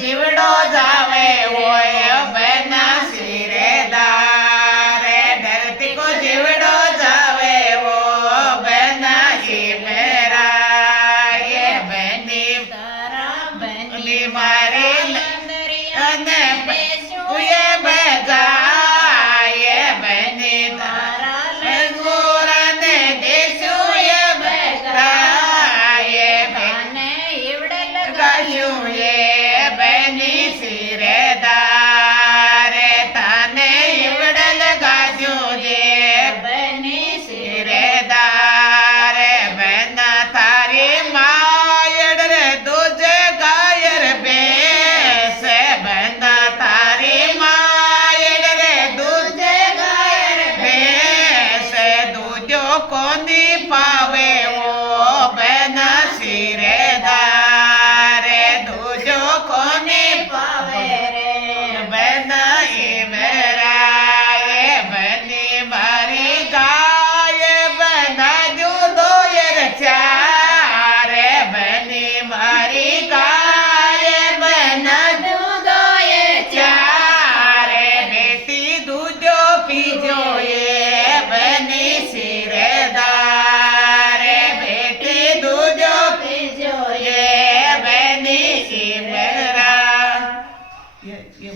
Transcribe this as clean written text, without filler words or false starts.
જીવડો જાવે હોય બના શિરેદાર ધરતી કો જીવડો જાવે વો બના ही मेरा ये बनी તારા बोली બની मारे અંદરિયાને બેસું ये बजा ये बनी તારા मजबूरने देशु ये बजा ये લગાને ઈવડે गायु લગાયું ये बनी सिरेदार ताने इवडल गाजू ये બની सिरेदार बना तारी मायड़ रे तुझे गायर बेस बना तारी मायड़ रे तुझे गायर बेस दूजो कोनी पावे वो बना सिरेदार दूजो कोनी પાવે રે बना ये मेरा ये बनी मारी गाय बना दू दो ये चार बनी मारी गाय बना दू दो ये चार बेटी दूधो पीजो